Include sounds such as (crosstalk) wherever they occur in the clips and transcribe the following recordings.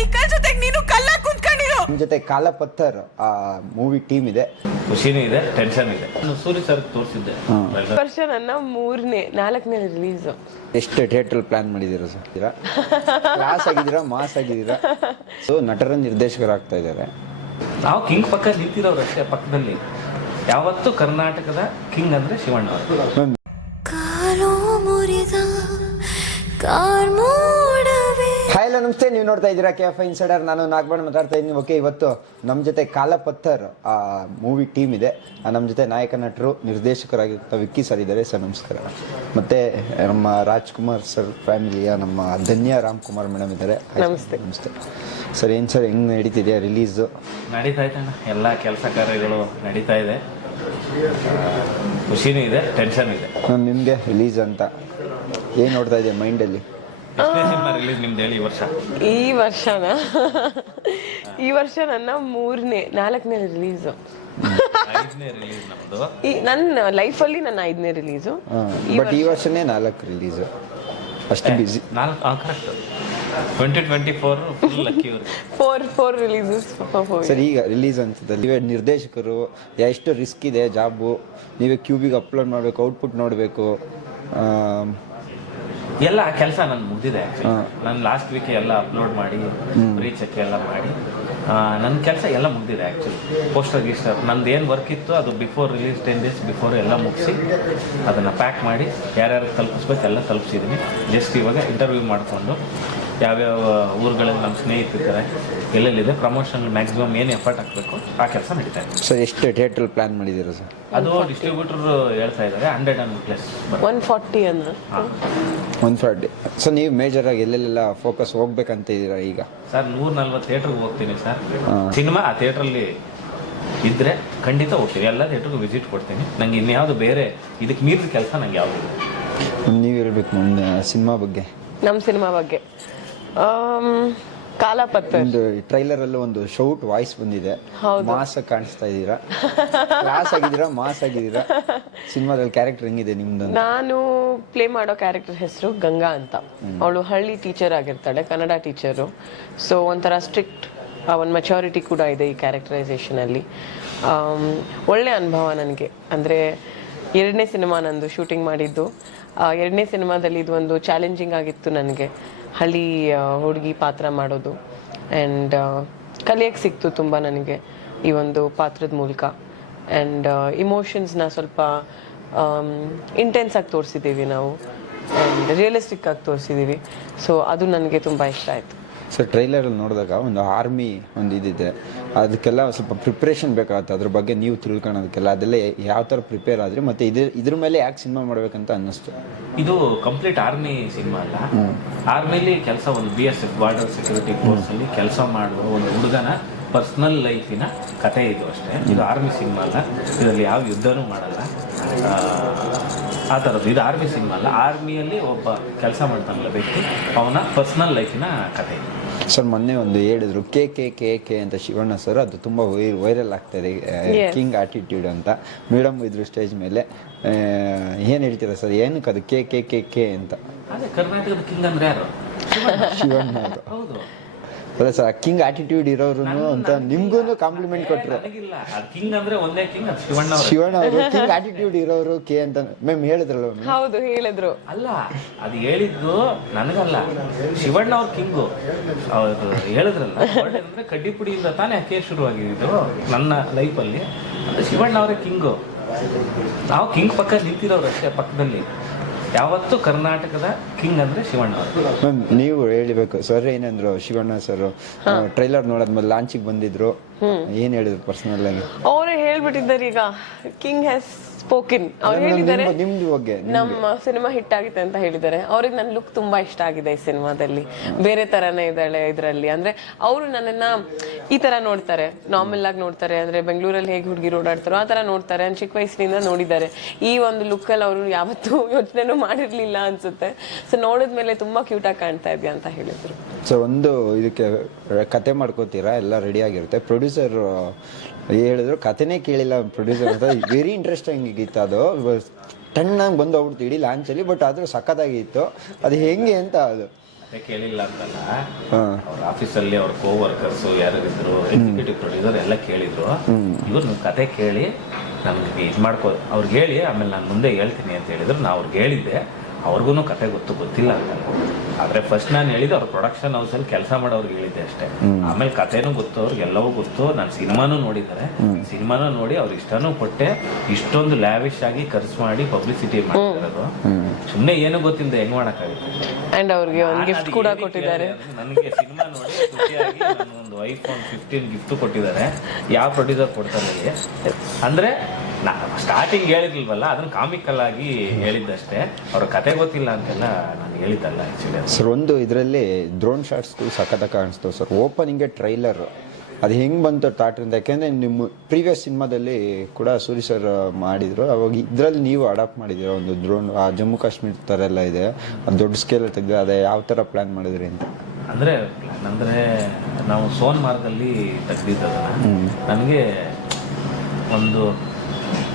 ಈ ಕಲ್ ಜೊತೆಗೆ ನೀನು ಕಲ್ಲ ಕುಂತ್ಕೊಂಡಿರೋ. ನಿಮ್ಮ ಜೊತೆ ಕಾಲ ಪತ್ತರ್ ಆ ಮೂವಿ ಟೀಮ್ ಇದೆ. ಖುಷಿನೂ ಇದೆ ಟೆನ್ಷನ್ ಇದೆ. ನಾನು ಸೂರಿ ಸರ್ ತೋರಿಸಿದ್ದೆ ವರ್ಷ ನನ್ನ ಮೂರನೇ ನಾಲ್ಕನೇ ರಿಲೀಸ್ ಎಷ್ಟು ಥಿಯೇಟರ್ ಪ್ಲಾನ್ ಮಾಡಿದ್ದೀರಾ ಸರ್ ಕ್ಲಾಸ್ ಆಗಿದ್ದೀರಾ ಮಾಸ್ ಆಗಿದ್ದೀರಾ? (laughs) ಸೊ ನಟರ ನಿರ್ದೇಶಕರಾಗ್ತಾ ಇದ್ದಾರೆ. ನಾವು ಕಿಂಗ್ ಪಕ್ಕ ನಿಂತಿರೋರು ಅಷ್ಟೇ ಪಕ್ಕದಲ್ಲಿ. ಯಾವತ್ತು ಕರ್ನಾಟಕದ ಕಿಂಗ್ ಅಂದ್ರೆ ಶಿವಣ್ಣ ಅವರು ಕಾಲು ಮುರಿದ ಹಾಯ್ ಎಲ್ಲ ನಮಸ್ತೆ ನೀವು ನೋಡ್ತಾ ಇದ್ದೀರಾ ಕೆ ಎಫ್ ಇನ್ಸೈಡರ್ ನಾನು ನಾಗಬಣ್ಣ ಮಾತಾಡ್ತಾ ಇದ್ದೀನಿ. ಓಕೆ ಇವತ್ತು ನಮ್ಮ ಜೊತೆ ಕಾಲ ಪತ್ತರ್ ಆ ಮೂವಿ ಟೀಮ್ ಇದೆ. ನಮ್ಮ ಜೊತೆ ನಾಯಕ ನಟರು ನಿರ್ದೇಶಕರಾಗಿರ್ತ ವಿಕ್ಕಿ ಸರ್ ಇದ್ದಾರೆ. ಸರ್ ನಮಸ್ಕಾರ. ಮತ್ತೆ ನಮ್ಮ ರಾಜ್ಕುಮಾರ್ ಸರ್ ಫ್ಯಾಮಿಲಿಯ ನಮ್ಮ ಧನ್ಯ ರಾಮ್ಕುಮಾರ್ ಮೇಡಮ್ ಇದ್ದಾರೆ. ನಮಸ್ತೆ. ನಮಸ್ತೆ. ಸರ್ ಏನು ಸರ್ ಹೆಂಗೆ ನಡೀತಿದೆಯಾ ರಿಲೀಸು ನಡೀತಾ ಇದೆ ಎಲ್ಲ ಕೆಲಸ ಕಾರ್ಯಗಳು ನಡೀತಾ ಇದೆ. ಖುಷಿನೂ ಇದೆ ಟೆನ್ಷನ್ ಇದೆ. ನಿಮಗೆ ರಿಲೀಸ್ ಅಂತ. ಏನು ನೋಡ್ತಾ ಇದೆ ಮೈಂಡಲ್ಲಿ ಎಷ್ಟನೇ ಸಿನಿಮಾ ರಿಲೀಸ್ ನಿಮ್ದು ಹೇಳಿ ಈ ವರ್ಷ. ಈ ವರ್ಷನ? ಈ ವರ್ಷ ನನ್ನ ಮೂರನೇ ನಾಲ್ಕನೇ ರಿಲೀಸು ಐದನೇ ರಿಲೀಸ್ ನಮ್ದು. ಈ ನನ್ನ ಲೈಫಲ್ಲಿ ನನ್ನ ಐದನೇ ರಿಲೀಸು ಬಟ್ ಈ ವರ್ಷನೇ ನಾಲ್ಕು ರಿಲೀಸು ಅಷ್ಟು ಬಿಸಿ ನಾಲ್ಕು correct twenty twenty four full lucky ಇವ್ರಿಗೆ ಫೋರ್ ಫೋರ್ ರಿಲೀಸಸ್ ಸರ್ ಈಗ ರಿಲೀಸ್ ಅಂತದ ನೀವೇ ನಿರ್ದೇಶಕರು. ಎಷ್ಟು ರಿಸ್ಕ್ ಇದೆ ಜಾಬು ನೀವೇ ಕ್ಯೂಬಿಗೆ ಅಪ್ಲೋಡ್ ಮಾಡಬೇಕು ಔಟ್ಪುಟ್ ನೋಡಬೇಕು. ಎಲ್ಲ ಕೆಲಸ ನಾನು ಮುಗ್ದಿದೆ ನಾನು ಲಾಸ್ಟ್ ವೀಕ್ ಎಲ್ಲ ಅಪ್ಲೋಡ್ ಮಾಡಿ ರೀಚಕ್ಕೆ ಎಲ್ಲ ಮಾಡಿ. ನನ್ನ ಕೆಲಸ ಎಲ್ಲ ಮುಗ್ದಿದೆ ಆ್ಯಕ್ಚುಲಿ ಪೋಸ್ಟರ್ ಗೀಸ್ಟರ್ ನಂದು ಏನು ವರ್ಕ್ ಇತ್ತು ಅದು before release ten days before ಎಲ್ಲ ಮುಗಿಸಿ ಅದನ್ನು ಪ್ಯಾಕ್ ಮಾಡಿ ಯಾರ್ಯಾರು ತಲುಪಿಸ್ಬೇಕು ಎಲ್ಲ ತಲುಪಿಸಿದ್ದೀನಿ ಜಸ್ಟ್ ಇವಾಗ ಇಂಟರ್ವ್ಯೂ ಮಾಡಿಕೊಂಡು ಯಾವ್ಯಾವ ಊರುಗಳಲ್ಲಿ ನಮ್ಮ ಸ್ನೇಹಿತರಿದ್ದಾರೆ ಎಲ್ಲೆಲ್ಲಿದೆ ಪ್ರಮೋಷನ್ ಮ್ಯಾಕ್ಸಿಮಮ್ ಏನು ಎಫರ್ಟ್ ಹಾಕಬೇಕು ಆ ಕೆಲಸ ನಡೀತಾ ಇದೆ. ಸರ್ ಎಷ್ಟು ಥಿಯೇಟ್ರ್ ಪ್ಲಾನ್ ಮಾಡಿದ್ದೀರಾ ಸರ್? ಅದು ಡಿಸ್ಟ್ರಿಬ್ಯೂಟರ್ ಹೇಳ್ತಾ ಇದ್ದಾರೆ hundred and plus one forty ಅಂದ್ರೆ. ಒನ್ ಫಾರ್ಟಿ ಸೊ ನೀವು ಮೇಜರಾಗಿ ಎಲ್ಲೆಲ್ಲ ಫೋಕಸ್ ಹೋಗ್ಬೇಕಂತ ಇದ್ದೀರಾ ಈಗ? ಸರ್ ನೂರ ನಲ್ವತ್ತು ಥಿಯೇಟ್ರಿಗೆ ಹೋಗ್ತೀನಿ ಸರ್. ಸಿನಿಮಾ ಆ ಥಿಯೇಟ್ರಲ್ಲಿ ಇದ್ರೆ ಖಂಡಿತ ಹೋಗ್ತೀನಿ. ಎಲ್ಲ ಥಿಯೇಟ್ರಿಗೂ ವಿಸಿಟ್ ಕೊಡ್ತೀನಿ. ನಂಗೆ ಇನ್ಯಾವುದು ಬೇರೆ ಇದಕ್ಕೆ ಮೀರಿದ ಕೆಲಸ ನಂಗೆ ಯಾವುದು ನೀವು ಹೇಳ್ಬೇಕು ನಮ್ಮ ಸಿನಿಮಾ ಬಗ್ಗೆ. ನಮ್ಮ ಸಿನಿಮಾ ಬಗ್ಗೆ. ಆಮ್, ಕಾಲಪತ್ರ ಒಂದು ಶೌಟ್ ವಾಯ್ಸ್ ಬಂದಿದೆ. ಮಾಸ್ ಕಾಣಿಸ್ತಾ ಇದ್ದೀರಾ? ಕ್ಲಾಸ್ ಆಗಿದ್ದೀರಾ? ಮಾಸ್ ಆಗಿದ್ದೀರಾ? ಸಿನಿಮಾದಲ್ಲಿ ಕ್ಯಾರೆಕ್ಟರ್ ಹೆಂಗಿದೆ ನಿಮ್ದು ನಾನು ಪ್ಲೇ ಮಾಡೋ ಕ್ಯಾರೆಕ್ಟರ್ ಹೆಸರು ಗಂಗಾ ಅಂತ. ಅವಳು ಹಳ್ಳಿ ಟೀಚರ್ ಆಗಿರ್ತಾಳೆ ಕನ್ನಡ ಟೀಚರು ಸೊ ಒಂಥರ ಸ್ಟ್ರಿಕ್ಟ್ ಒಂದು ಮೆಚುರಿಟಿ ಕೂಡ ಇದೆ ಈ ಕ್ಯಾರೆಕ್ಟರೈಸೇಷನಲ್ಲಿ ಒಳ್ಳೆ ಅನುಭವ ನನಗೆ. ಅಂದರೆ ಎರಡನೇ ಸಿನಿಮಾ ನಂದು ಶೂಟಿಂಗ್ ಮಾಡಿದ್ದು. ಎರಡನೇ ಸಿನಿಮಾದಲ್ಲಿ ಇದು ಒಂದು ಚಾಲೆಂಜಿಂಗ್ ಆಗಿತ್ತು ನನಗೆ. ಹಳ್ಳಿ ಹುಡುಗಿ ಪಾತ್ರ ಮಾಡೋದು. ಆ್ಯಂಡ್ ಕಲಿಯಕ್ಕೆ ಸಿಕ್ತು ತುಂಬ ನನಗೆ ಈ ಒಂದು ಪಾತ್ರದ ಮೂಲಕ. ಆ್ಯಂಡ್ ಇಮೋಷನ್ಸ್ನ ಸ್ವಲ್ಪ ಇಂಟೆನ್ಸ್ ಆಗಿ ತೋರಿಸಿದ್ದೀವಿ ನಾವು. ಆ್ಯಂಡ್ ರಿಯಲಿಸ್ಟಿಕ್ ಆಗಿ ತೋರಿಸಿದ್ದೀವಿ. ಸೊ ಅದು ನನಗೆ ತುಂಬ ಇಷ್ಟ ಆಯಿತು. ಸರ್ ಟ್ರೈಲರಲ್ಲಿ ನೋಡಿದಾಗ ಒಂದು ಆರ್ಮಿ ಒಂದು ಇದಿದೆ. ಅದಕ್ಕೆಲ್ಲ ಸ್ವಲ್ಪ ಪ್ರಿಪ್ರೇಷನ್ ಬೇಕಾಗುತ್ತೆ. ಅದ್ರ ಬಗ್ಗೆ ನೀವು ತಿಳ್ಕೊಳೋದಕ್ಕೆಲ್ಲ ಅದೆಲ್ಲ ಯಾವ ಥರ ಪ್ರಿಪೇರ್ ಆದರೆ ಮತ್ತೆ ಇದ್ರ ಇದ್ರ ಮೇಲೆ ಯಾಕೆ ಸಿನಿಮಾ ಮಾಡಬೇಕಂತ ಅನ್ನಿಸ್ತು. ಇದು ಕಂಪ್ಲೀಟ್ ಆರ್ಮಿ ಸಿನಿಮಾ ಅಲ್ಲ. ಆರ್ಮಿಲಿ ಕೆಲಸ ಒಂದು B S F border security force ಅಲ್ಲಿ ಕೆಲಸ ಮಾಡುವ ಒಂದು ಹುಡುಗನ ಪರ್ಸನಲ್ ಲೈಫಿನ ಕಥೆ ಇದು ಅಷ್ಟೇ. ಇದು ಆರ್ಮಿ ಸಿನಿಮಾ ಅಲ್ಲ. ಇದರಲ್ಲಿ ಯಾವ ಯುದ್ಧನೂ ಮಾಡಲ್ಲ. ಆ, ಆ ಥರದ್ದು ಇದು ಆರ್ಮಿ ಸಿನಿಮಾ ಅಲ್ಲ. ಆರ್ಮಿಯಲ್ಲಿ ಒಬ್ಬ ಕೆಲಸ ಮಾಡ್ತಾನಲ್ಲ ವ್ಯಕ್ತಿ. ಅವನ ಪರ್ಸನಲ್ ಲೈಫಿನ ಕತೆ ಇದು ಸರ್ ಮೊನ್ನೆ ಒಂದು ಹೇಳಿದ್ರು ಕೆ ಕೆ ಕೆ ಕೆ ಅಂತ ಶಿವಣ್ಣ ಸರ್ ಅದು ತುಂಬ ವೈರಲ್ ಆಗ್ತಾ ಇದೆ ಕಿಂಗ್ ಆಟಿಟ್ಯೂಡ್ ಅಂತ. ಮೇಡಮ್ ಇದ್ರು ಸ್ಟೇಜ್ ಮೇಲೆ ಏನು ಹೇಳ್ತೀರಾ ಸರ್ ಏನಕ್ಕೆ ಅದು ಕೆ ಕೆ ಕೆ ಕೆ ಅಂತ? ಅದೇ ಕರ್ನಾಟಕದ ಕಿಂಗ್ ಅಂದ್ರೆ ಯಾರು? ಶಿವಣ್ಣ ಹೌದು. ಸರ್ ಕಿಂಗ್ ಆಟಿಟ್ಯೂಡ್ ಇರೋರು ಅಂತ ನಿಮ್ಗೂ ಕಾಂಪ್ಲಿಮೆಂಟ್ ಕೊಟ್ಟರು ನನಗಿಲ್ಲ. ಅದು ಕಿಂಗ್ ಅಂದ್ರೆ ಒಂದೇ ಕಿಂಗ್ ಅದು ಶಿವಣ್ಣ ಅವ್ರೆ. ಶಿವಣ್ಣ ಅವರು ಕಿಂಗ್ ಆಟಿಟ್ಯೂಡ್ ಇರೋರು ಕೆ ಅಂತ ಮ್ಯಾಮ್ ಹೇಳಿದ್ರಲ್ಲ ma'am. ಹೌದು ಹೇಳಿದ್ರು. ಅಲ್ಲ ಅದು ಹೇಳಿದ್ದು ನನಗಲ್ಲ. ಶಿವಣ್ಣ ಅವ್ರ ಕಿಂಗು ಅವ್ರು ಹೇಳಿದ್ರಲ್ಲ ಅಂದ್ರೆ ಕಡ್ಡಿ ಪುಡಿಯಿಂದ ತಾನೇ ಕೇಸ್ ಶುರುವಾಗಿದ್ದು ನನ್ನ ಲೈಫಲ್ಲಿ ಅದು ಶಿವಣ್ಣ ಅವರೇ ಕಿಂಗು ನಾವು ಕಿಂಗ್ ಪಕ್ಕ ನಿಂತಿರೋರು ಅಷ್ಟೇ ಪಕ್ಕದಲ್ಲಿ. ಯಾವತ್ತು ಕರ್ನಾಟಕದ ಕಿಂಗ್ ಅಂದ್ರೆ ಶಿವಣ್ಣ ಅವರು. ಮ್ಯಾಮ್ ನೀವು ಹೇಳಬೇಕು ಸರ್ ಏನಂದ್ರು ಶಿವಣ್ಣ ಸರ್ ಟ್ರೈಲರ್ ನೋಡಾದ್ಮೇಲೆ ಲಾಂಚಿಗೆ ಬಂದಿದ್ರು. ಏನ್ ಹೇಳಿದ್ರು ಪರ್ಸನಲ್ ಆಗಿ ಅವರೇ ಹೇಳ್ಬಿಟ್ಟಿದ್ದಾರೆ ಈಗ. ಕಿಂಗ್ ಹ್ಯಾಸ್ ಸ್ಪೋಕಿನ್ ಅವ್ರು ಹೇಳಿದ್ದಾರೆ ನಿಮ್ದು- ನಿಮ್ದು ಬಗ್ಗೆ ನಮ್ಮ ಸಿನಿಮಾ ಹಿಟ್ ಆಗಿದೆ ಅಂತ ಹೇಳಿದ್ದಾರೆ. ಅವ್ರಿಗೆ ನನ್ನ ಲುಕ್ ತುಂಬಾ ಇಷ್ಟ ಆಗಿದೆ ಈ ಸಿನಿಮಾದಲ್ಲಿ ಬೇರೆ ತರನೇ ಇದ್ದಾಳೆ ಇದರಲ್ಲಿ. ಅಂದ್ರೆ ಅವರು ನನ್ನನ್ನ ಈ ತರ ನೋಡ್ತಾರೆ. ನಾರ್ಮಲ್ ಆಗಿ ನೋಡ್ತಾರೆ. ಅಂದ್ರೆ ಬೆಂಗಳೂರಲ್ಲಿ ಹೇಗೆ ಹುಡುಗಿ ಓಡಾಡ್ತಾರೋ ಆ ತರ ನೋಡ್ತಾರೆ. ಅಂಡ್ ಚಿಕ್ಕ ವಯಸ್ಸಿನಿಂದ ನೋಡಿದ್ದಾರೆ. ಈ ಒಂದು ಲುಕ್ ಅಲ್ಲಿ ಅವರು ಯಾವತ್ತೂ (laughs) ಯೋಚನೆನೂ ಮಾಡಿರ್ಲಿಲ್ಲ ಅನ್ಸುತ್ತೆ. ಸೊ ನೋಡಿದ್ಮೇಲೆ ತುಂಬಾ ಕ್ಯೂಟ್ ಆಗಿ ಕಾಣ್ತಾ ಇದೆ ಅಂತ ಹೇಳಿದ್ರು. ಸೊ ಒಂದು ಇದಕ್ಕೆ ಕತೆ ಮಾಡ್ಕೋತೀರಾ? ಎಲ್ಲ ರೆಡಿ ಆಗಿರುತ್ತೆ. ಪ್ರೊಡ್ಯೂಸರ್ ಹೇಳಿದ್ರು. ಕಥೆನೇ ಕೇಳಿಲ್ಲ ಪ್ರೊಡ್ಯೂಸರ್ ಅಂತ ವೆರಿ ಇಂಟ್ರೆಸ್ಟಿಂಗ್ ಇತ್ತು ಅದು. ಟಣ್ಣಾಗಿ ಬಂದು ಹೋಗ್ಬಿಡ್ತು ಇಡೀ ಲಾಂಚಲ್ಲಿ ಬಟ್ ಆದರೂ ಸಖತ್ತಾಗಿತ್ತು. ಅದು ಹೆಂಗೆ ಅಂತ ಅದು. ಕತೆ ಕೇಳಿಲ್ಲ ಅಂತಲ್ಲ. ಅವ್ರ ಆಫೀಸಲ್ಲಿ ಅವ್ರ ಕೋ ವರ್ಕರ್ಸ್ ಯಾರಿದ್ರು ಎಕ್ಸಿಕ್ಯೂಟಿವ್ ಪ್ರೊಡ್ಯೂಸರ್ ಎಲ್ಲ ಕೇಳಿದ್ರು. ಇವ್ರು ನೀವು ಕತೆ ಕೇಳಿ ನಮ್ಗೆ ಇದು ಮಾಡ್ಕೋ ಅವ್ರಿಗೆ ಹೇಳಿ ಆಮೇಲೆ ನಾನು ಮುಂದೆ ಹೇಳ್ತೀನಿ ಅಂತ ಹೇಳಿದ್ರು. ನಾ ಅವ್ರಿಗೆ ಹೇಳಿದ್ದೆ. ಅವ್ರಿಗೂ ಕತೆ ಗೊತ್ತು ಗೊತ್ತಿಲ್ಲ ಅಂತಲ್ಲ ಆದ್ರೆ ಫಸ್ಟ್ ನಾನು ಹೇಳಿದ್ದು ಅವ್ರ ಪ್ರೊಡಕ್ಷನ್ ಅಲ್ಲಿ ಕೆಲಸ ಮಾಡೋರ್ಗೆ ಹೇಳಿದ್ದೆ ಅಷ್ಟೇ. ಆಮೇಲೆ ಕಥೆನೂ ಗೊತ್ತು ಅವ್ರಿಗೆ ಎಲ್ಲವೂ ಗೊತ್ತು. ನಾನು ಸಿನಿಮಾನು ನೋಡಿದ್ದಾರೆ. ಸಿನಿಮಾನು ನೋಡಿ ಅವ್ರ ಇಷ್ಟನೂ ಕೊಟ್ಟೆ. ಇಷ್ಟೊಂದು ಲ್ಯಾವಿಶ್ ಆಗಿ ಖರ್ಚು ಮಾಡಿ ಪಬ್ಲಿಸಿಟಿ ಮಾಡಿರೋದು ಸುಮ್ಮನೆ ಏನು ಗೊತ್ತಿಂದ ಹೆಂಗ್ ಮಾಡಕ್ಕಾಗುತ್ತೆ? ಅಂಡ್ ಅವ್ರಿಗೆ ಒಂದು ಗಿಫ್ಟ್ ಕೂಡ ಕೊಟ್ಟಿದ್ದಾರೆ. ನನಗೆ ಸಿನಿಮಾ ನೋಡಿ ಖುಷಿಯಾಗಿ ನಾನು ಒಂದು ಐಫೋನ್ ಫಿಫ್ಟೀನ್ ಗಿಫ್ಟ್ ಕೊಟ್ಟಿದ್ದಾರೆ. ಯಾವ ಪ್ರೊಡ್ಯೂಸರ್ ಕೊಡ್ತಾರೆ ಅಂದ್ರೆ ನಾ ಸ್ಟಾರ್ಟಿಂಗ್ ಹೇಳಿರ್ಲಿಲ್ವಲ್ಲ ಅದನ್ನ ಕಾಮಿಕಲ್ ಆಗಿ ಹೇಳಿದ್ದಷ್ಟೇ. ಅವ್ರ ಕತೆ ಗೊತ್ತಿಲ್ಲ ಅಂತೆಲ್ಲ ನಾನು ಹೇಳಿದ್ದಲ್ಲ ಆಕ್ಚುಲಿ ಸರ್ ಒಂದು ಇದರಲ್ಲಿ ಡ್ರೋನ್ ಶಾಟ್ಸ್ಗಳು ಸಖತ್ತಾಗಿ ಕಾಣಿಸ್ತು ಸರ್ ಓಪನಿಂಗ್ ಟ್ರೈಲರ್ ಅದು ಹೆಂಗೆ ಬಂತು ಥಾಟ್ರಿಂದ ಯಾಕೆಂದರೆ ನಿಮ್ಮ ಪ್ರೀವಿಯಸ್ ಸಿನಿಮಾದಲ್ಲಿ ಕೂಡ ಸೂರಿ ಸರ್ ಮಾಡಿದ್ರು. ಅವಾಗ ಇದರಲ್ಲಿ ನೀವು ಅಡಾಪ್ಟ್ ಮಾಡಿದ್ದೀರ ಒಂದು ಡ್ರೋನ್ ಆ ಜಮ್ಮು ಕಾಶ್ಮೀರ ಥರ ಎಲ್ಲ ಇದೆ. ಅದು ದೊಡ್ಡ ಸ್ಕೇಲ್ ತೆಗೆದು ಅದೇ ಯಾವ ಥರ ಪ್ಲ್ಯಾನ್ ಮಾಡಿದ್ರಿ ಅಂತ? ಅಂದ್ರೆ ಪ್ಲಾನ್ ಅಂದ್ರೆ ನಾವು ಸೋನ್ಮಾರ್ಗಲ್ಲಿ ತೆಗ್ದಿದ್ದದನ್ನ. ನನಗೆ ಒಂದು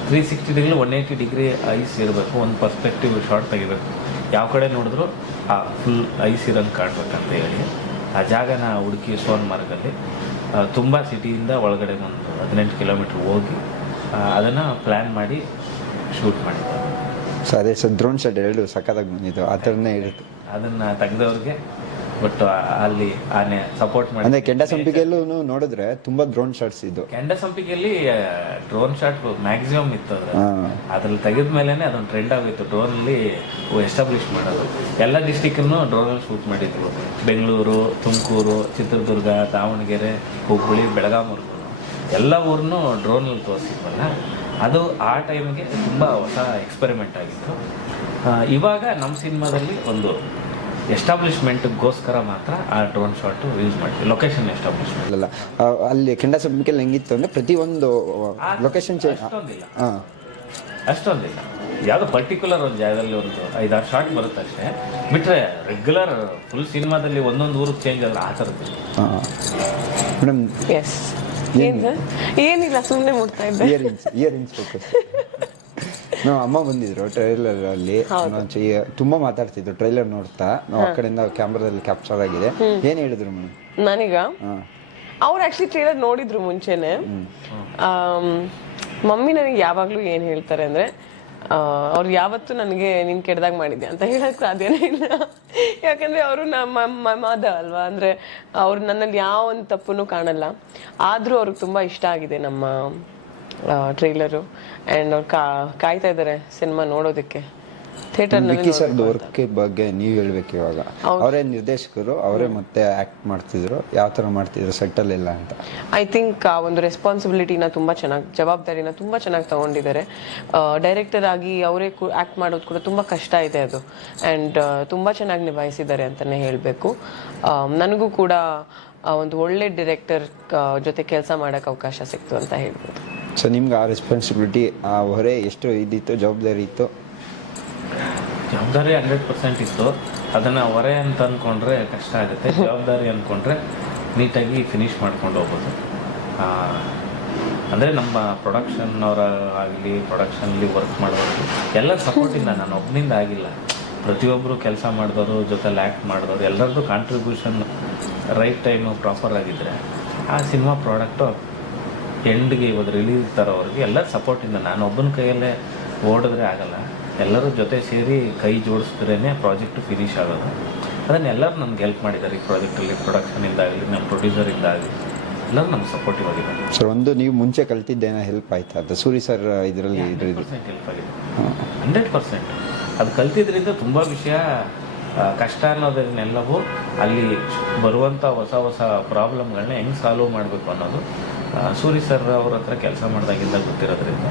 three sixty degree one eighty degree eyes ಇರಬೇಕು. ಒಂದು ಪರ್ಸ್ಪೆಕ್ಟಿವ್ ಶಾರ್ಟ್ ತೆಗಿಬೇಕು. ಯಾವ ಕಡೆ ನೋಡಿದ್ರು ಆ ಫುಲ್ ಐಸ್ ಇರೋಂಗೆ ಕಾಣ್ಬೇಕಂತ ಹೇಳಿ. ಆ ಜಾಗನ ಹುಡುಕಿ ಸೋನ್ಮಾರ್ಗಲ್ಲಿ ಮಾರ್ಗದಲ್ಲಿ ತುಂಬ ಸಿಟಿಯಿಂದ ಒಳಗಡೆ ಒಂದು ಹದಿನೆಂಟು ಕಿಲೋಮೀಟ್ರ್ ಹೋಗಿ ಅದನ್ನು ಪ್ಲ್ಯಾನ್ ಮಾಡಿ ಶೂಟ್ ಮಾಡಿದ್ದೆ ಸರಿ ಅದೇ ಸರ್ ಡ್ರೋನ್ ಶಾಟ್ ಎರಡು ಸಖತ್ತಾಗಿ ಬಂದಿದ್ದು. ಆ ಥರನೇ ಇರುತ್ತೆ. ಅದನ್ನು ತೆಗ್ದವ್ರಿಗೆ ಬಟ್ ಅಲ್ಲಿ ಆನೆ ಸಪೋರ್ಟ್ ಮಾಡಿ ಅಂದ್ರೆ ಕೆಂಡ ಸಂಪಿಗೆಲ್ಲೂ ನೋಡಿದ್ರೆ ತುಂಬಾ ಡ್ರೋನ್ ಶಾಟ್ಸ್ ಇದ್ದು ಕೆಂಡ ಸಂಪಿಗೆಯಲ್ಲಿ ಡ್ರೋನ್ ಶಾಟ್ ಮ್ಯಾಕ್ಸಿಮಮ್ ಇತ್ತು ಅದ್ರ. ಅದ್ರಲ್ಲಿ ತೆಗೆದ ಮೇಲೇನೆ ಅದೊಂದು ಟ್ರೆಂಡ್ ಆಗಿತ್ತು ಡ್ರೋನ್ ಅಲ್ಲಿ ಎಸ್ಟಾಬ್ಲಿಷ್ ಮಾಡೋದು. ಎಲ್ಲ ಡಿಸ್ಟಿಕ್ಕನ್ನು ಡ್ರೋನಲ್ಲಿ ಶೂಟ್ ಮಾಡಿದ್ರು. ಬೆಂಗಳೂರು ತುಮಕೂರು ಚಿತ್ರದುರ್ಗ ದಾವಣಗೆರೆ ಹುಬ್ಬಳ್ಳಿ ಬೆಳಗಾವಿ ಎಲ್ಲ ಊರನ್ನು ಡ್ರೋನಲ್ಲಿ ತೋರಿಸಿದ್ವಲ್ಲ. ಅದು ಆ ಟೈಮ್ಗೆ ತುಂಬ ಹೊಸ ಎಕ್ಸ್ಪೆರಿಮೆಂಟ್ ಆಗಿತ್ತು. ಇವಾಗ ನಮ್ಮ ಸಿನಿಮಾದಲ್ಲಿ ಒಂದು ಎಸ್ಟಾಬ್ಲಿಷ್ಮೆಂಟ್ಗೋಸ್ಕರ ಮಾತ್ರ ಆ ಡ್ರೋನ್ ಶಾಟ್ ಯೂಸ್ ಮಾಡ್ತೀವಿ. Location establishment. ಅಲ್ಲ ಅಲ್ಲಿ ಕೆಂಡ ಸಂಪಿಗೆಲ್ಲಿ ಹೆಂಗಿತ್ತು ಅಂದರೆ ಪ್ರತಿಯೊಂದು ಲೊಕೇಶನ್ ಚೇಂಜ್ ಅಷ್ಟೊಂದಿಲ್ಲ. ಹಾಂ. ಅಷ್ಟೊಂದಿಲ್ಲ. ಯಾವುದೋ ಪರ್ಟಿಕ್ಯುಲರ್ ಒಂದು ಜಾಗದಲ್ಲಿ ಒಂದು ಐದಾರು ಶಾರ್ಟ್ ಬರುತ್ತೆ ಅಷ್ಟೇ. ಬಿಟ್ಟರೆ ರೆಗ್ಯುಲರ್ ಫುಲ್ ಸಿನಿಮಾದಲ್ಲಿ ಒಂದೊಂದು ಊರಿಗೆ ಚೇಂಜ್ ಅಲ್ಲ ಆ ಥರದ್ದು ಹಾಂ. ಮೇಡಮ್ ಎಸ್ ಏನ್? ಸರ್ ಏನಿಲ್ಲ ಸುಮ್ಮನೆ ಮುಟ್ತಾ ಇದ್ದೆ. ಇಯರಿಂಗ್ಸ್ ಇಯರಿಂಗ್ಸ್ ಫೋಕಸ್ ನಾವು ಅಮ್ಮ ಬಂದಿದ್ರು ಟ್ರೈಲರ್ ಅಲ್ಲಿ ಚೆ- ತುಂಬಾ ಮಾತಾಡ್ತಿದ್ರು ಟ್ರೈಲರ್ ನೋಡ್ತಾ. ನಾವು ಆ ಕಡೆಯಿಂದ ಕ್ಯಾಮ್ರಾದಲ್ಲಿ ಕ್ಯಾಪ್ಚರ್ ಆಗಿದೆ. ಏನ್ ಹೇಳಿದ್ರು ಮೇಡಮ್? ನನಗ? ಹಾಂ. ಅವ್ರು ಆಕ್ಚುಲಿ ಟ್ರೈಲರ್ ನೋಡಿದ್ರು ಮುಂಚೆನೆ. ಆಮ್, ಮಮ್ಮಿ ನನಗೆ ಯಾವಾಗ್ಲೂ ಏನ್ ಹೇಳ್ತಾರೆ ಅಂದ್ರೆ ಆ, ಅವ್ರು ಯಾವತ್ತು ನನಗೆ ನೀನ್ ಕೆಡ್ದಾಗ ಮಾಡಿದ್ದೆ ಅಂತ ಹೇಳಕ್ ಸಾಧ್ಯನೇ ಇಲ್ಲ. ಯಾಕಂದ್ರೆ ಅವರು ನಮ್ಮ ಮಾದ ಅಲ್ವಾ? ಅಂದ್ರೆ ಅವ್ರು ನನ್ನಲ್ಲಿ ಯಾವ ಒಂದು ತಪ್ಪುನು ಕಾಣಲ್ಲ. ಆದ್ರೂ ಅವ್ರಿಗೆ ತುಂಬಾ ಇಷ್ಟ ಆಗಿದೆ ನಮ್ಮ ಟ್ರೈಲರು ಅಂಡ್ ಅವ್ರು ಕಾಯ್ತಾ ಇದ್ದಾರೆ ಸಿನಿಮಾ ನೋಡೋದಕ್ಕೆ. ವಿಕ್ಕಿ ಸರ್ದು ವರ್ಕ್ ಬಗ್ಗೆ ನೀವು ಹೇಳ್ಬೇಕು ಇವಾಗ. ಅವರೇ ನಿರ್ದೇಶಕರು ಅವರೇ ಮತ್ತೆ ಆಕ್ಟ್ ಮಾಡ್ತಿದ್ರು. ಯಾವ ತರ ಮಾಡ್ತಿದ್ರು ಸೆಟಲ್ ಇಲ್ಲ ಅಂತ. ಐ ಥಿಂಕ್ ಆ ಒಂದು ರೆಸ್ಪಾನ್ಸಿಬಿಲಿಟಿನ ತುಂಬಾ ಚೆನ್ನಾಗಿ ಜವಾಬ್ದಾರಿನ ತುಂಬಾ ಚೆನ್ನಾಗಿ ತಗೊಂಡಿದ್ದಾರೆ. ಡೈರೆಕ್ಟರ್ ಆಗಿ ಅವರೇ ಆಕ್ಟ್ ಮಾಡೋದು ಕೂಡ ತುಂಬಾ ಕಷ್ಟ ಇದೆ ಅದು. ಅಂಡ್ ತುಂಬಾ ಚೆನ್ನಾಗಿ ನಿಭಾಯಿಸಿದ್ದಾರೆ ಅಂತಾನೆ ಹೇಳಬೇಕು. ನನಗೂ ಕೂಡ ಒಂದು ಒಳ್ಳೆ ಡೈರೆಕ್ಟರ್ ಜೊತೆ ಕೆಲಸ ಮಾಡೋಕ್ಕೆ ಅವಕಾಶ ಸಿಕ್ತು ಅಂತ ಹೇಳ್ಬೋದು. ಸೊ ನಿಮ್ಗೆ ಆ ರೆಸ್ಪಾನ್ಸಿಬಿಲಿಟಿ ಆ ಹೊರೆ ಎಷ್ಟು ಇದಿತ್ತು ಜವಾಬ್ದಾರಿ ಇತ್ತು? ಜವಾಬ್ದಾರಿ ಹಂಡ್ರೆಡ್ ಪರ್ಸೆಂಟ್ ಇತ್ತು. ಅದನ್ನು ಹೊರೆ ಅಂತ ಅಂದ್ಕೊಂಡ್ರೆ ಕಷ್ಟ ಆಗುತ್ತೆ. ಜವಾಬ್ದಾರಿ ಅಂದ್ಕೊಂಡ್ರೆ ನೀಟಾಗಿ ಫಿನಿಶ್ ಮಾಡ್ಕೊಂಡು ಹೋಗ್ಬೋದು. ಅಂದರೆ ನಮ್ಮ ಪ್ರೊಡಕ್ಷನ್ ಅವರ ಆಗಲಿ ಪ್ರೊಡಕ್ಷನಲ್ಲಿ ವರ್ಕ್ ಮಾಡೋರು ಎಲ್ಲ ಸಪೋರ್ಟಿಂದ ನಾನು ಒಬ್ಬನಿಂದ ಆಗಿಲ್ಲ. ಪ್ರತಿಯೊಬ್ಬರು ಕೆಲಸ ಮಾಡಿದವರು ಜೊತೆಲಿ ಆ್ಯಕ್ಟ್ ಮಾಡಿದವರು ಎಲ್ಲರದ್ದು ಕಾಂಟ್ರಿಬ್ಯೂಷನ್ ರೈಟ್ ಟೈಮು ಪ್ರಾಪರ್ ಆಗಿದ್ದರೆ ಆ ಸಿನಿಮಾ ಪ್ರಾಡಕ್ಟು ಎಂಡ್ಗೆ ಇವತ್ತು ರಿಲೀಸ್ ತರೋವರೆಗೆ ಎಲ್ಲರ ಸಪೋರ್ಟಿಂದ ನಾನು ಒಬ್ಬನ ಕೈಯಲ್ಲೇ ಓಡಿದ್ರೆ ಆಗಲ್ಲ. ಎಲ್ಲರೂ ಜೊತೆ ಸೇರಿ ಕೈ ಜೋಡಿಸಿದ್ರೇ ಪ್ರಾಜೆಕ್ಟ್ ಫಿನಿಶ್ ಆಗೋದು. ಅದನ್ನೆಲ್ಲರೂ ನಮ್ಗೆ ಹೆಲ್ಪ್ ಮಾಡಿದ್ದಾರೆ ಈ ಪ್ರಾಜೆಕ್ಟಲ್ಲಿ ಪ್ರೊಡಕ್ಷನಿಂದ ಆಗಲಿ ನಮ್ಮ ಪ್ರೊಡ್ಯೂಸರಿಂದ ಆಗಲಿ ಎಲ್ಲರೂ ನಮ್ಗೆ ಸಪೋರ್ಟಿವ್ ಆಗಿದೆ ಸರ್ ಒಂದು ನೀವು ಮುಂಚೆ ಕಲ್ತಿದ್ದೇನೋ ಹೆಲ್ಪ್ ಆಯ್ತಾ? ಅದು ಸೂರಿ ಸರ್ ಇದರಲ್ಲಿ. ಪರ್ಸೆಂಟ್ ಹೆಲ್ಪ್ ಆಗಿದೆ. ಹಂಡ್ರೆಡ್ ಪರ್ಸೆಂಟ್ ಅದು ಕಲ್ತಿದ್ರಿಂದ ತುಂಬ ವಿಷಯ ಕಷ್ಟ ಅನ್ನೋದನ್ನೆಲ್ಲವೂ ಅಲ್ಲಿ ಬರುವಂಥ ಹೊಸ ಹೊಸ ಪ್ರಾಬ್ಲಮ್ಗಳನ್ನ ಹೆಂಗೆ ಸಾಲ್ವ್ ಮಾಡಬೇಕು ಅನ್ನೋದು ಸೂರಿ ಸರ್ ಅವ್ರ ಹತ್ರ ಕೆಲಸ ಮಾಡಿದಾಗಿಂದ ಗೊತ್ತಿರೋದ್ರಿಂದ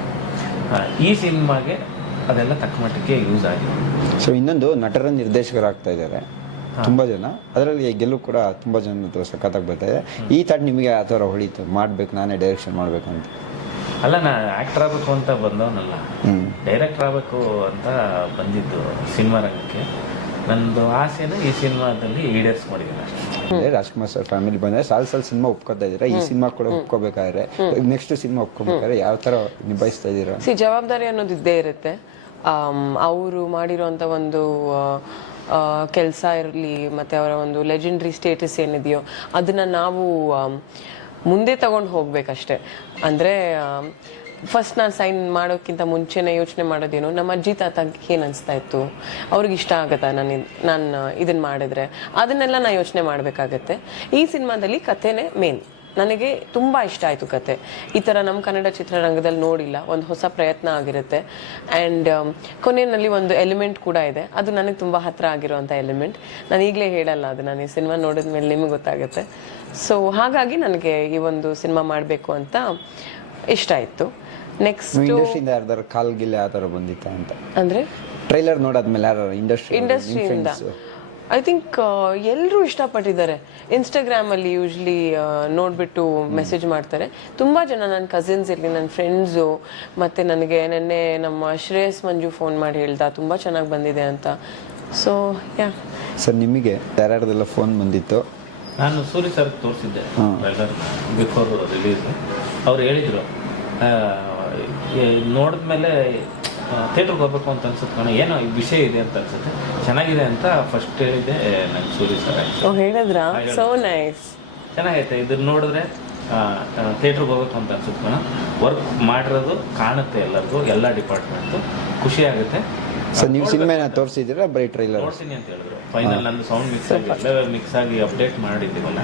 ಈ ಸಿನಿಮಾಗೆ ಅದೆಲ್ಲ ತಕ್ಕ ಮಟ್ಟಿಗೆ ಯೂಸ್ ಆಗಿದೆ. ಸೊ ಇನ್ನೊಂದು ನಟರ ನಿರ್ದೇಶಕರಾಗ್ತಾ ಇದ್ದಾರೆ. ತುಂಬಾ ಜನ. ಅದರಲ್ಲಿ ಗೆಲುವು ಕೂಡ ತುಂಬಾ ಜನ ಸಖತ್ತಾಗಿ ಬರ್ತಾ ಇದೆ. ಈ ಥಾಟ್ ನಿಮಗೆ ಆ ಥರ ಹೊಳಿತು? ಮಾಡ್ಬೇಕು ನಾನೇ ಡೈರೆಕ್ಷನ್ ಮಾಡ್ಬೇಕು ಅಂತ ಅಲ್ಲ ನಾ ಆ್ಯಕ್ಟರ್ ಆಗಬೇಕು ಅಂತ ಬಂದವನಲ್ಲ. ಡೈರೆಕ್ಟರ್ ಆಗಬೇಕು ಅಂತ ಬಂದಿದ್ದು ಸಿನಿಮಾ ರಂಗಕ್ಕೆ. ನಂದು ಆಸೆನ ಈ ಸಿನಿಮಾದಲ್ಲಿ ಈಡೇರಿಸ್ಕೊಂಡಿದ್ದೀನಿ ಅಷ್ಟೇ. ರಾಜ್ಕುಮಾರ್ ಸರ್ ಫ್ಯಾಮಿಲಿ ಬಂದ್ರೆ ಸಾಲ್ ಸಾಲ್ ಸಿನಿಮಾ ಒಪ್ಕೋತಾ ಇದ್ದೀರಾ. ಈ ಸಿನಿಮಾ ಕೂಡ ಒಪ್ಕೋಬೇಕಾದ್ರೆ ನೆಕ್ಸ್ಟ್ ಸಿನಿಮಾ ಒಪ್ಕೋಬೇಕಾದ್ರೆ ಯಾವ ತರ ನಿಭಾಯಿಸ್ತಾ ಇದ್ದೀರಾ? ಸಿ ಜವಾಬ್ದಾರಿ ಅನ್ನೋದು ಇದ್ದೇ ಇರುತ್ತೆ. ಅವರು ಮಾಡಿರೋಂಥ ಒಂದು ಕೆಲಸ ಇರಲಿ ಮತ್ತೆ ಅವರ ಒಂದು ಲೆಜೆಂಡ್ರಿ ಸ್ಟೇಟಸ್ ಏನಿದೆಯೋ ಅದನ್ನ ನಾವು ಆಮ್, ಮುಂದೆ ತಗೊಂಡು ಹೋಗ್ಬೇಕಷ್ಟೆ. ಅಂದರೆ ಫಸ್ಟ್ ನಾನು ಸೈನ್ ಮಾಡೋಕ್ಕಿಂತ ಮುಂಚೆನೇ ಯೋಚನೆ ಮಾಡೋದೇನು, ನಮ್ಮ ಅಜ್ಜಿ ತಾತಂಗೆ ಏನು ಅನಿಸ್ತಾ ಇತ್ತು? ಅವ್ರಿಗೆ ಇಷ್ಟ ಆಗುತ್ತಾ ನಾನು ನಾನು ಇದನ್ನು ಮಾಡಿದ್ರೆ. ಅದನ್ನೆಲ್ಲ ನಾನು ಯೋಚನೆ ಮಾಡಬೇಕಾಗತ್ತೆ. ಈ ಸಿನಿಮಾದಲ್ಲಿ ಕಥೆನೇ ಮೇನ್ ನನಗೆ ತುಂಬ ಇಷ್ಟ ಆಯಿತು ಕತೆ ಈ ಥರ ನಮ್ಮ ಕನ್ನಡ ಚಿತ್ರರಂಗದಲ್ಲಿ ನೋಡಿಲ್ಲ, ಒಂದು ಹೊಸ ಪ್ರಯತ್ನ ಆಗಿರುತ್ತೆ. ಆ್ಯಂಡ್ ಕೊನೆಯಲ್ಲಿ ಒಂದು ಎಲಿಮೆಂಟ್ ಕೂಡ ಇದೆ. ಅದು ನನಗೆ ತುಂಬ ಹತ್ತಿರ ಆಗಿರುವಂಥ ಎಲಿಮೆಂಟ್ ನಾನು ಈಗಲೇ ಹೇಳಲ್ಲ ಅದು, ನಾನು ಈ ಸಿನಿಮಾ ನೋಡಿದ ಮೇಲೆ ನಿಮಗೆ ಗೊತ್ತಾಗುತ್ತೆ. ಸೊ ಹಾಗಾಗಿ ನನಗೆ ಈ ಒಂದು ಸಿನಿಮಾ ಮಾಡಬೇಕು ಅಂತ ಇಷ್ಟ ಆಯಿತು. ನೆಕ್ಸ್ಟ್ ಇಂಡಸ್ಟ್ರಿಯಿಂದ ಯಾರ್ದಾರು ಕಾಲ್ಗಿಲ್ಲ ಯಾವ ಥರ ಬಂದಿತ್ತ ಅಂತ? ಅಂದ್ರೆ? ಟ್ರೈಲರ್ ನೋಡಾದ್ಮೇಲೆ ಯಾರು ಇಂಡಸ್ಟ್ರಿ ಇಂಡಸ್ಟ್ರಿಯಿಂದ ಐ ಥಿಂಕ್ ಎಲ್ಲರೂ ಇಷ್ಟಪಟ್ಟಿದ್ದಾರೆ. ಇನ್ಸ್ಟಾಗ್ರಾಮಲ್ಲಿ ಯೂಶ್ವಲಿ ನೋಡಿಬಿಟ್ಟು ಮೆಸೇಜ್ ಮಾಡ್ತಾರೆ. ತುಂಬ ಜನ ನನ್ನ ಕಸಿನ್ಸ್ ಇರಲಿ ನನ್ನ ಫ್ರೆಂಡ್ಸು ಮತ್ತು ನನಗೆ ನಿನ್ನೆ ನಮ್ಮ ಶ್ರೇಯಸ್ ಮಂಜು ಫೋನ್ ಮಾಡಿ ಹೇಳ್ದ ತುಂಬ ಚೆನ್ನಾಗಿ ಬಂದಿದೆ ಅಂತ. ಸೊ ಯಾ ಸರ್ ನಿಮಗೆ ಯಾರ್ಯಾರ್ದೆಲ್ಲ ಫೋನ್ ಬಂದಿತ್ತು? ನಾನು ಸೂರಿ ಸರ್ ತೋರಿಸಿದ್ದೆ ಟ್ರೈಲರ್ ಬಿಫೋರ್ ರಿಲೀಸ್ ಅವ್ರು ಹೇಳಿದರು ನೋಡಿದ್ಮೇಲೆ ಥಿಯೇಟ್ರಿಗೆ ಹೋಗ್ಬೇಕು ಅಂತ ಅನ್ಸುತ್ತೆ ಕಣ. ಏನೋ ಈ ವಿಷಯ ಇದೆ ಅಂತ ಅನ್ಸುತ್ತೆ. ಚೆನ್ನಾಗಿದೆ ಅಂತ ಫಸ್ಟ್ ಹೇಳಿದ್ದೆ ನಂಗೆ ಸೂರಿ ಸರ್ ಓ ಹೇಳಿದ್ರಾ? ಸೋ ನೈಸ್ ಚೆನ್ನಾಗೈತೆ. ಇದನ್ನ ನೋಡಿದ್ರೆ ಥಿಯೇಟ್ರಿಗೆ ಹೋಗ್ಬೇಕು ಅಂತ ಅನ್ಸುತ್ತೆ ಕಣ. ವರ್ಕ್ ಮಾಡಿರೋದು ಕಾಣುತ್ತೆ ಎಲ್ಲರಿಗೂ ಎಲ್ಲ ಡಿಪಾರ್ಟ್ಮೆಂಟು ಖುಷಿ ಆಗುತ್ತೆ. ಸರ್ ನೀವು ಸಿನಿಮಾನ ತೋರಿಸಿದ್ದೀರಾ ಬರೀ ಟ್ರೈಲರ್ ನೋಡ್ತೀನಿ ಅಂತ ಹೇಳಿದ್ರು. ಫೈನಲ್ ನಂದು ಸೌಂಡ್ ಮಿಕ್ಸ್ ಆಗಿ ಎಲ್ಲ ಮಿಕ್ಸ್ ಆಗಿ ಅಪ್ಡೇಟ್ ಮಾಡಿದ್ದೀವಲ್ಲ.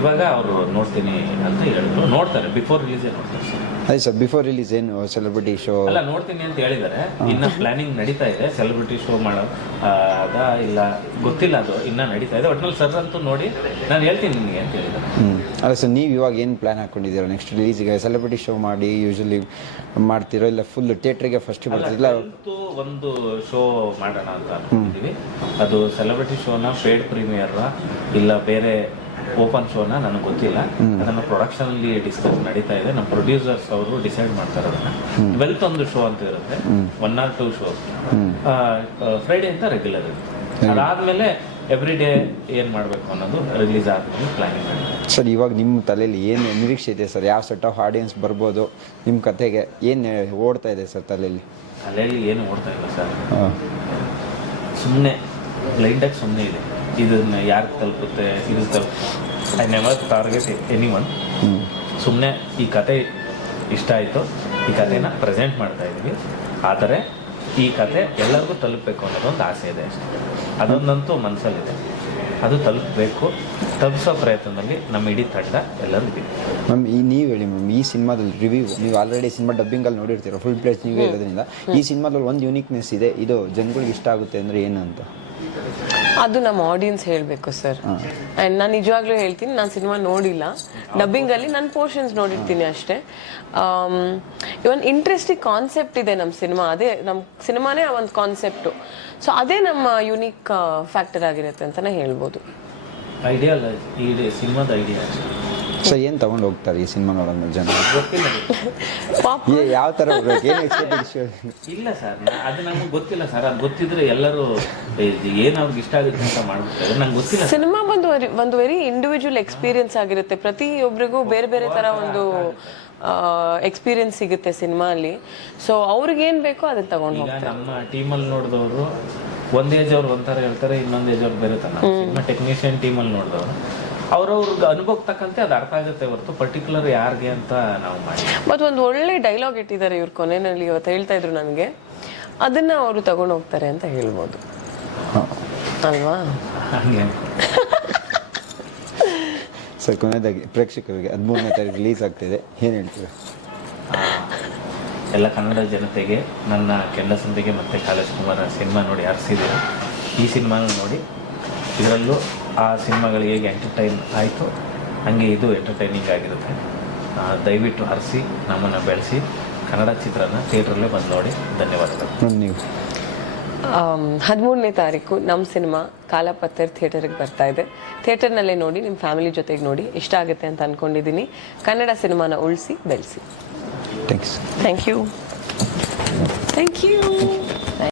ಇವಾಗ ಅವರು ನೋಡ್ತೀನಿ ಅಂತ ಹೇಳಿದ್ರು. ನೋಡ್ತಾರೆ ಬಿಫೋರ್ ರಿಲೀಸೇ ನೋಡ್ತಾರೆ ಸರ್. ಅದೇ ಸರ್ ಬಿಫೋರ್ ರಿಲೀಸ್ ಏನು ಸೆಲೆಬ್ರಿಟಿ ಶೋ ಅಲ್ಲ ನೋಡ್ತೀನಿ ಅಂತ ಹೇಳಿದ್ದಾರೆ. ಇನ್ನ ಪ್ಲಾನಿಂಗ್ ನಡೀತಾ ಇದೆ. ಸೆಲೆಬ್ರಿಟಿ ಶೋ ಮಾಡೋ ಆ, ಅದ ಇಲ್ಲ ಗೊತ್ತಿಲ್ಲ ಅದು ಇನ್ನ ನಡೀತಾ ಇದೆ. ಒಟ್ನಲ್ಲಿ ಸರ್ ಅಂತೂ ನೋಡಿ ನಾನು ಹೇಳ್ತೀನಿ ನಿಮಗೆ ಅಂತ ಹೇಳಿದ್ದಾರೆ. ಹ್ಞೂ ಅಲ್ಲ ಸರ್ ನೀವು ಇವಾಗ ಏನು ಪ್ಲಾನ್ ಹಾಕೊಂಡಿದ್ದೀರಾ ನೆಕ್ಸ್ಟ್ ರಿಲೀಸಿಗೆ ಸೆಲೆಬ್ರಿಟಿ ಶೋ ಮಾಡಿ ಯೂಶಲಿ ಮಾಡ್ತಿರೋ ಇಲ್ಲ ಫುಲ್ ಥಿಯೇಟ್ರಿಗೆ ಫಸ್ಟ್ ಬರ್ತಿಲ್ಲ ಇವತ್ತು ಒಂದು ಶೋ ಮಾಡೋಣ ಅಂತ ಅನ್ಕೊಂಡಿದೀವಿ. ಅದು ಸೆಲೆಬ್ರಿಟಿ ಶೋನ ಪೇಡ್ ಪ್ರೀಮಿಯರ್ ಇಲ್ಲ ಬೇರೆ ಓಪನ್ ಶೋನ ನನಗೆ ಗೊತ್ತಿಲ್ಲ. ಅದನ್ನ ಪ್ರೊಡಕ್ಷನ್ ಅಲ್ಲಿ ಡಿಸ್ಕಸ್ ನಡೀತಾ ಇದೆ. ನಮ್ಮ ಪ್ರೊಡ್ಯೂಸರ್ಸ್ ಅವರು ಡಿಸೈಡ್ ಮಾಡ್ತಾರೆ ಅದನ್ನ. ವೆಲ್ತ್ ಒಂದು ಶೋ ಅಂತ ಇರುತ್ತೆ. One or two show Friday ಅಂತ ರೆಗ್ಯುಲರ್ ಇರುತ್ತೆ. ಅದಾದ್ಮೇಲೆ ಎವ್ರಿ ಡೇ ಏನ್ ಮಾಡ್ಬೇಕು ಅನ್ನೋದು ರಿಲೀಸ್ ಆದ್ಮೇಲೆ ಪ್ಲಾನಿಂಗ್ ಮಾಡಿ. ಸರ್ ಇವಾಗ ನಿಮ್ಮ ತಲೆಯಲ್ಲಿ ಏನು ನಿರೀಕ್ಷೆ ಇದೆ ಸರ್? ಯಾವ ಸೆಟ್ ಆಫ್ ಆಡಿಯನ್ಸ್ ಬರ್ಬೋದು? ನಿಮ್ಮ ಕತೆಗೆ ಏನು ಓಡ್ತಾ ಇದೆ ಸರ್ ತಲೆಯಲ್ಲಿ ತಲೆಯಲ್ಲಿ ಏನು ಓಡ್ತಾ ಇಲ್ಲ ಸರ್. ಸುಮ್ಮನೆ ಬ್ಲೈಂಡಾಗಿ ಸುಮ್ಮನೆ ಇದೆ. ಇದನ್ನ ಯಾರು ತಲುಪುತ್ತೆ ಇದು ತಲುಪುತ್ತೆ I never target anyone ಸುಮ್ಮನೆ ಈ ಕತೆ ಇಷ್ಟ ಆಯಿತು. ಈ ಕಥೆನ ಪ್ರೆಸೆಂಟ್ ಮಾಡ್ತಾ ಇದ್ವಿ. ಆದರೆ ಈ ಕತೆ ಎಲ್ಲರಿಗೂ ತಲುಪಬೇಕು ಅನ್ನೋದೊಂದು ಆಸೆ ಇದೆ ಅಷ್ಟೇ. ಅದೊಂದಂತೂ ಮನಸ್ಸಲ್ಲಿದೆ ಅದು ತಲುಪಬೇಕು. ತಲುಪಿಸೋ ಪ್ರಯತ್ನದಲ್ಲಿ ನಮ್ಮ ಇಡೀ ತಂಡ ಎಲ್ಲರೂ ಇದೆ. ಮ್ಯಾಮ್ ಈ ನೀವು ಹೇಳಿ ಮ್ಯಾಮ್ ಈ ಸಿನಿಮಾದಲ್ಲಿ ರಿವ್ಯೂ ನೀವು ಆಲ್ರೆಡಿ ಸಿನಿಮಾ ಡಬ್ಬಿಂಗಲ್ಲಿ ನೋಡಿರ್ತೀರ ಫುಲ್ ಪ್ಲೇಸ್ ನೀವೇ ಇರೋದ್ರಿಂದ. ಈ ಸಿನಿಮಾದಲ್ಲಿ ಒಂದು ಯೂನಿಕ್ನೆಸ್ ಇದೆ. ಇದು ಜನಗಳಿಗೆ ಇಷ್ಟ ಆಗುತ್ತೆ ಅಂದರೆ ಏನು ಅಂತ? ಅದು ನಮ್ಮ ಆಡಿಯನ್ಸ್ ಹೇಳಬೇಕು ಸರ್ ಆ್ಯಂಡ್ ನಾನು ನಿಜವಾಗ್ಲೂ ಹೇಳ್ತೀನಿ ನಾನು ಸಿನಿಮಾ ನೋಡಿಲ್ಲ. ಡಬ್ಬಿಂಗಲ್ಲಿ ನನ್ನ ಪೋರ್ಷನ್ಸ್ ನೋಡಿರ್ತೀನಿ ಅಷ್ಟೇ. ಇವನ್ ಇಂಟ್ರೆಸ್ಟಿಂಗ್ ಕಾನ್ಸೆಪ್ಟ್ ಇದೆ ನಮ್ಮ ಸಿನಿಮಾ ಅದೇ ನಮ್ಮ ಸಿನಿಮಾನೇ ಒಂದು ಕಾನ್ಸೆಪ್ಟು ಸೊ ಅದೇ ನಮ್ಮ ಯುನೀಕ್ ಫ್ಯಾಕ್ಟರ್ ಆಗಿರುತ್ತೆ ಅಂತಲೇ ಹೇಳ್ಬೋದು. ಐಡಿಯಾ ಅಲ್ಲ ಈ ಸಿನಿಮಾದ ಐಡಿಯಾ (laughs) ಸರ್ ಏನು ತೊಗೊಂಡು ಹೋಗ್ತಾರೆ ಈ ಸಿನಿಮಾ ನೋಡೋದ್ಮೇಲೆ ಜನ? ಗೊತ್ತಿಲ್ಲ. ಪಾಪ (laughs) ಏ ಯಾವ ಥರ ಹೋಗ್ಬೇಕು? ಏನು ಇಲ್ಲ ಸರ್ ಅದು ನಮಗೆ ಗೊತ್ತಿಲ್ಲ ಸರ್. ಅದು ಗೊತ್ತಿದ್ರೆ ಎಲ್ಲರೂ ಏನು ಅವ್ರಿಗೆ ಇಷ್ಟ ಆಗುತ್ತೆ ಅಂತ ಮಾಡ್ಬಿಡ್ತಾರೆ. ನಂಗೆ ಗೊತ್ತಿಲ್ಲ ಸಿನಿಮಾ ಒಂದು ವೆರಿ- ಒಂದು ವೆರಿ ಇಂಡಿವಿಜುವಲ್ ಎಕ್ಸ್ಪೀರಿಯನ್ಸ್ ಆಗಿರುತ್ತೆ. ಪ್ರತಿಯೊಬ್ಬರಿಗೂ ಬೇರೆ ಬೇರೆ ಥರ ಒಂದು ಎಕ್ಸ್ಪೀರಿಯನ್ಸ್ ಸಿಗುತ್ತೆ ಸಿನಿಮಾ ಅಲ್ಲಿ ಸೊ ಅವ್ರಿಗೆ ಏನು ಬೇಕೋ ಅದನ್ನ ತಗೊಂಡು ಈಗ ಹೋಗ್ತಾರೆ. ನಮ್ಮ ಟೀಮಲ್ಲಿ ನೋಡಿದವರು ಒಂದ್ ಏಜ್ ಅವ್ರು ಒಂಥರ ಹೇಳ್ತಾರೆ ಇನ್ನೊಂದು ಏಜ್ ಅವ್ರು ಬೇರೆ ತರ. ಸಿನಿಮಾ ಟೆಕ್ನಿಷಿಯನ್ ಟೀಮಲ್ಲಿ ನೋಡಿದವರು. ಅವ್ರವ್ರಿಗೆ ಅನುಭವಕ್ಕೆ ತಕ್ಕಂತೆ ಅದು ಅರ್ಥ ಆಗುತ್ತೆ ಹೊರತು ಪರ್ಟಿಕ್ಯುಲರ್ ಯಾರಿಗೆ ಅಂತ ನಾವು ಮಾಡಿ. ಮತ್ತು ಒಂದು ಒಳ್ಳೆ ಡೈಲಾಗ್ ಇಟ್ಟಿದ್ದಾರೆ ಇವ್ರ ಕೊನೆಯಲ್ಲಿ ಇವತ್ತು ಹೇಳ್ತಾ ಇದ್ರು ನನಗೆ. ಅದನ್ನ ಅವರು ತಗೊಂಡು ಹೋಗ್ತಾರೆ ಅಂತ ಹೇಳ್ಬೋದು. ಅಲ್ವಾ? ಹಾಗೆ. ಸರ್ ಕೊನೆಯದಾಗಿ ಪ್ರೇಕ್ಷಕರಿಗೆ ಹದಿಮೂರನೇ ತಾರೀಕು ರಿಲೀಸ್ ಆಗ್ತಿದೆ ಏನು ಹೇಳ್ತೀರಾ? ಎಲ್ಲ ಕನ್ನಡ ಜನತೆಗೆ ನನ್ನ ಕೆಂಡಸಂತೆಗೆ ಮತ್ತು ಕಾಲೇಜ್ ಕುಮಾರ ಸಿನಿಮಾ ನೋಡಿ ಹರಿಸಿದ್ದೀರ ಈ ಸಿನಿಮಾನ ನೋಡಿ ಇದರಲ್ಲೂ ಆ ಸಿನಿಮಾಗಳಿಗೆ ಹೇಗೆ ಎಂಟರ್ಟೈನ್ ಆಯಿತು ಹಾಗೆ ಇದು ಎಂಟರ್ಟೈನಿಂಗ್ ಆಗಿರುತ್ತೆ. ಆ, ದಯವಿಟ್ಟು ಹರಿಸಿ ನಮ್ಮನ್ನು ಬೆಳೆಸಿ ಕನ್ನಡ ಚಿತ್ರನ ಥಿಯೇಟ್ರಲ್ಲೇ ಬಂದು ನೋಡಿ. ಧನ್ಯವಾದಗಳು. ನೀವು ಹದಿಮೂರನೇ ತಾರೀಕು ನಮ್ಮ ಸಿನಿಮಾ ಕಾಲಪತ್ತರ್ ಥಿಯೇಟರ್ಗೆ ಬರ್ತಾ ಇದೆ. ಥಿಯೇಟರ್ನಲ್ಲೇ ನೋಡಿ ನಿಮ್ಮ ಫ್ಯಾಮಿಲಿ ಜೊತೆಗೆ ನೋಡಿ ಇಷ್ಟ ಆಗುತ್ತೆ ಅಂತ ಅಂದ್ಕೊಂಡಿದ್ದೀನಿ ಕನ್ನಡ ಸಿನಿಮಾನ ಉಳಿಸಿ ಬೆಳೆಸಿ. Thanks thank you. Thank you.